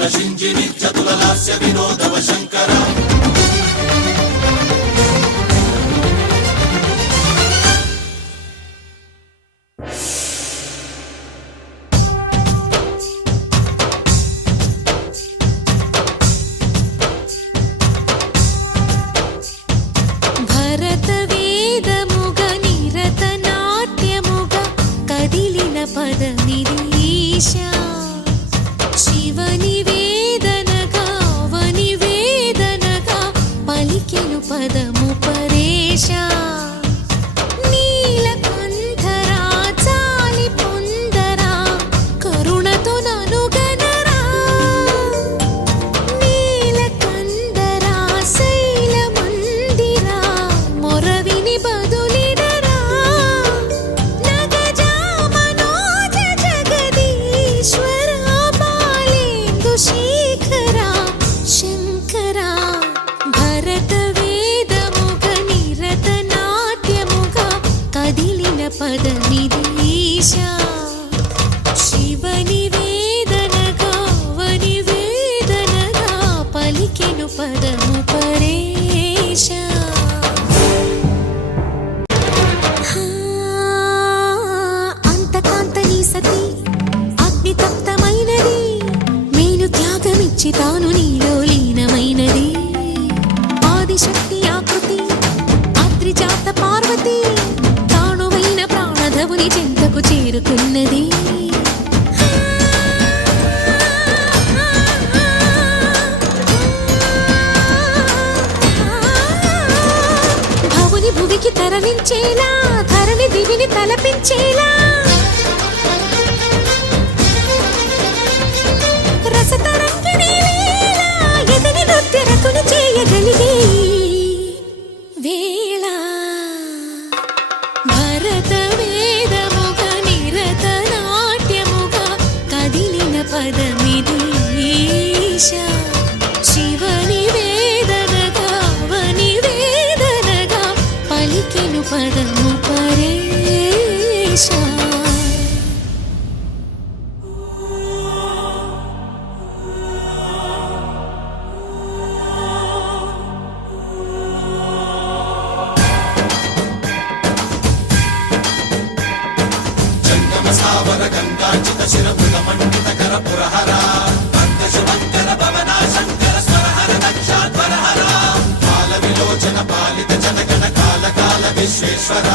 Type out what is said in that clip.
చతుల శింజిని చతుల లాస్య వినోదవ శంకర పదము పరేశా నీలకంఠరా చాలి పొందరా కరుణతో నను గనరా నీలకందరా శైల మందిరా మొరవిని బదులిడరా నగజా మనోజ జగదీశ్వరా బాలేందు శేఖరా శంకరా భరత పదనిదేశా శివ నివేదనగా వనివేదనగా పలికెను పదము పరేశా అంతకాంతని సతి అగ్నితప్తమైనది మేను త్యాగమిచ్చి తాను నీలో లీనమైనది ఆదిశక్తి ఆకృతి అద్రిజాత పార్వతి ధవుని చెంతకు చేరుకున్నది భవుని భువికి తరలించేలా ధరణి దివిని తలపించేలా రసతరంగిణి లీలా ఎదని నృత్యరతుని చేయగలిగే వేళ భరత పదమిదేశా శివ నివేదనగా వనివేదనగా పలికెను పదము పరేశా సావర గంగాచిత శిరమృత మండిత కర పురహర భక్త శుభంకర భవనా శంకర స్వరహర దక్షాధ్వరహర కాల విలోచన పాలిత జనగణ కాల కాల విశ్వేశ్వర